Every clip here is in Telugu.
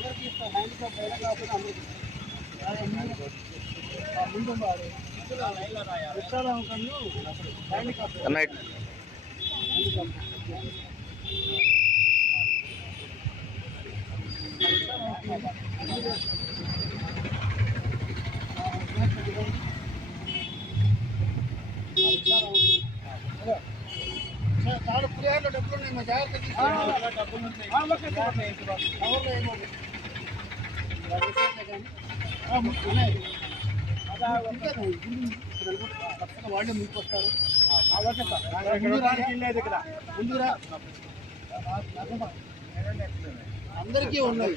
అందరికీ చాలా పులిహారలో డబ్బులు ఉన్నాయి మా జాగ్రత్త డబ్బులు వాళ్ళే ముందుకు వస్తారు ముందురా అందరికీ ఉన్నాయి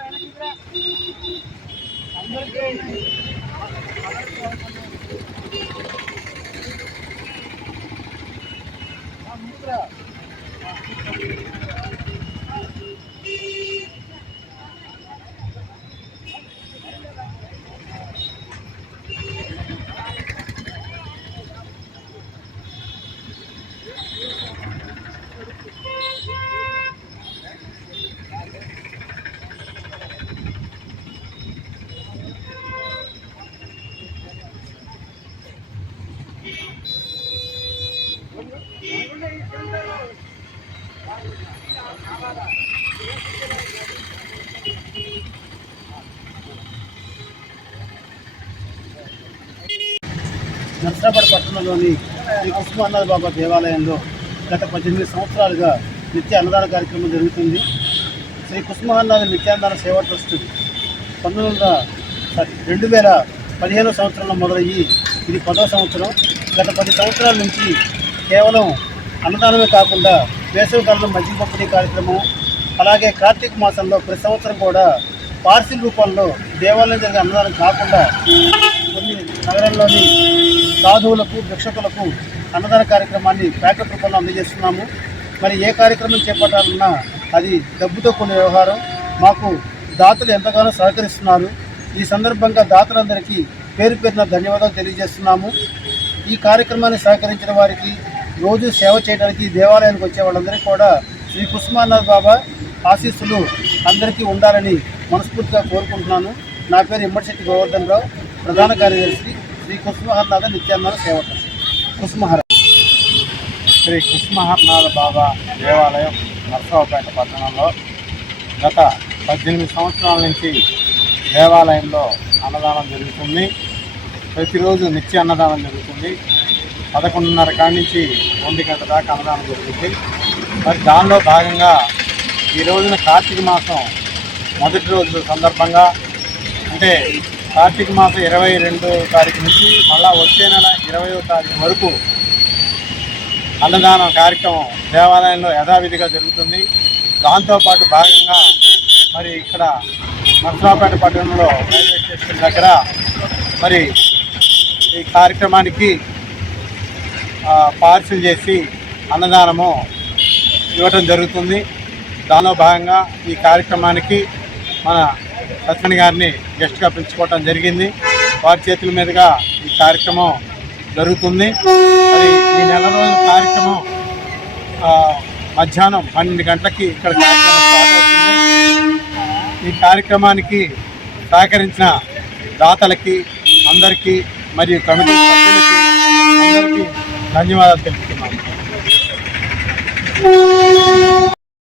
అందరికీ నర్సాపేట పట్టణంలోని శ్రీ కృష్ణానంద బాబా దేవాలయంలో గత పద్దెనిమిది సంవత్సరాలుగా నిత్య అన్నదాన కార్యక్రమం జరుగుతుంది. శ్రీ కుసుమహన్నాథ నిత్యాన్నదాన సేవా ట్రస్ట్ పంతొమ్మిది వందల రెండు వేల పదిహేనో సంవత్సరంలో మొదలయ్యి ఇది పదో సంవత్సరం. గత పది సంవత్సరాల నుంచి కేవలం అన్నదానమే కాకుండా వేసవికాలంలో మజ్జిగ పంపిణీ కార్యక్రమం అలాగే కార్తీక మాసంలో ప్రతి సంవత్సరం కూడా పార్సిల్ రూపంలో దేవాలయం జరిగే అన్నదానం కాకుండా కొన్ని నగరంలోని సాధువులకు భిక్షకులకు అన్నదాన కార్యక్రమాన్ని ప్యాకెట్ రూపంలో అందజేస్తున్నాము. మరి ఏ కార్యక్రమం చేపట్టాలన్నా అది డబ్బుతో కొన్ని వ్యవహారం. మాకు దాతలు ఎంతగానో సహకరిస్తున్నారు. ఈ సందర్భంగా దాతలందరికీ పేరు పేరున ధన్యవాదాలు తెలియజేస్తున్నాము. ఈ కార్యక్రమాన్ని సహకరించిన వారికి రోజు సేవ చేయడానికి దేవాలయానికి వచ్చే వాళ్ళందరికీ కూడా శ్రీ కుసుమానాథ్ బాబా ఆశీస్సులు అందరికీ ఉండాలని మనస్ఫూర్తిగా కోరుకుంటున్నాను. నా పేరు ఇమ్మడిశెట్టి గోవర్ధన్ రావు ప్రధాన కార్యదర్శి శ్రీ కుసుమహర్నాథ నిత్యాన్నర సేవ కుష్మహర శ్రీ కృష్ణహర్నాథ బాబా దేవాలయం నర్సరావుపేట పట్టణంలో గత పద్దెనిమిది సంవత్సరాల నుంచి దేవాలయంలో అన్నదానం జరుగుతుంది. ప్రతిరోజు నిత్య అన్నదానం జరుగుతుంది. పదకొండున్నర కాడి నుంచి ఒంటి గంట దాకా అన్నదానం జరుగుతుంది. మరి దానిలో భాగంగా ఈ రోజున కార్తీక మాసం మొదటి రోజు సందర్భంగా అంటే కార్తీక మాసం ఇరవై రెండో తారీఖు నుంచి మళ్ళా వచ్చే నెల ఇరవయో తారీఖు వరకు అన్నదానం కార్యక్రమం దేవాలయంలో యథావిధిగా జరుగుతుంది. దాంతోపాటు భాగంగా మరి ఇక్కడ నర్సరాపేట పట్టణంలో రైల్వే స్టేషన్ దగ్గర మరి ఈ కార్యక్రమానికి పార్సిల్ చేసి అన్నదానము ఇవ్వటం జరుగుతుంది. దానిలో భాగంగా ఈ కార్యక్రమానికి మన సత్యని గారిని గెస్ట్గా పిలుచుకోవటం జరిగింది. వారి చేతుల మీదుగా ఈ కార్యక్రమం జరుగుతుంది. మరి ఈ నెల రోజుల కార్యక్రమం మధ్యాహ్నం పన్నెండు గంటలకి ఇక్కడ కార్యక్రమం స్టార్ట్ అవుతుంది. ఈ కార్యక్రమానికి సహకరించిన దాతలకి అందరికీ మరియు కమిటీ సభ్యులకి అందరికీ ధన్యవాదాలు తెలుపుతున్నాను